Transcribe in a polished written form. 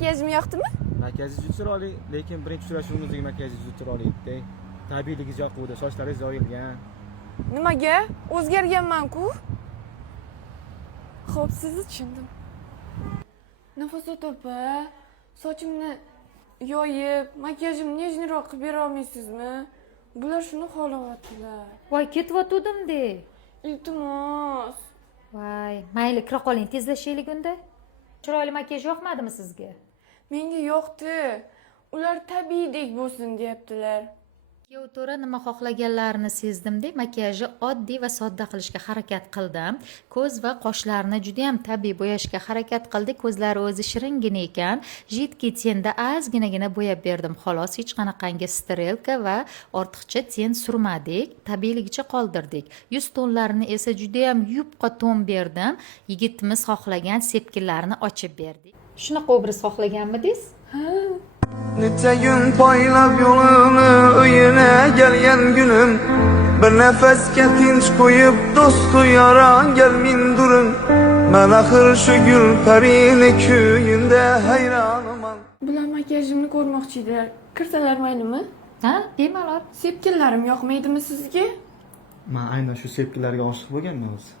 Makiyajim yoqdimi? Makiyajingiz juda chiroyli, lekin birinchi uchrashuvimizdagi makiyajingiz juda chiroyli edi. Tabiiyligingiz yoquvdi, sochlaringiz yoyilgan. Nimaga? O'zgarganman-ku. Xo'p, sizni tushundim. Nafosat opa, sochimni yoyib, makiyajimni nejniroq qilib bera olmaysizmi? Bular shuni xohlayaptilar. Voy, ketyotgandim-de. Iltimos. Voy, mayli, kira qoling, tezlashaylik unda. Chiroyli makiyaj yoqmadimi sizga? Menga yoqdi. Ular tabiiydek bo'lsin deyaptilar. Kuyov to'ra nima xohlaganlarini sezdim-de, makiyajni oddiy va sodda qilishga harakat qildim. Ko'z va qoshlarni juda ham tabiiy bo'yashga harakat qildik. Ko'zlari o'zi shiringina ekan. Jidki tenda ozginagina bo'yab berdim. Xolos, hech qanaqangi strelka va ortiqcha ten surmadik. Tabiiyligicha qoldirdik. Yuz tonlarini esa juda ham yupqa ton berdim. Yigitimiz xohlagan sepkillarni ochib berdik. Shunaqa obraz xohlaganmidingiz? Neçe gün paylab yolunu öyüne gelgen günüm. Bir nefesке tinç koyup dostu yaran gelmin durun. Ben ahır şu gül perini köyünde hayranım. Bular makiyajimni ko'rmoqchilar. Kirsalar maylimi? Ha, bemalol. Sepkillarim yoqmaydimi sizga? Men aynan shu sepkilarga oshiq bo'lganman o'zi.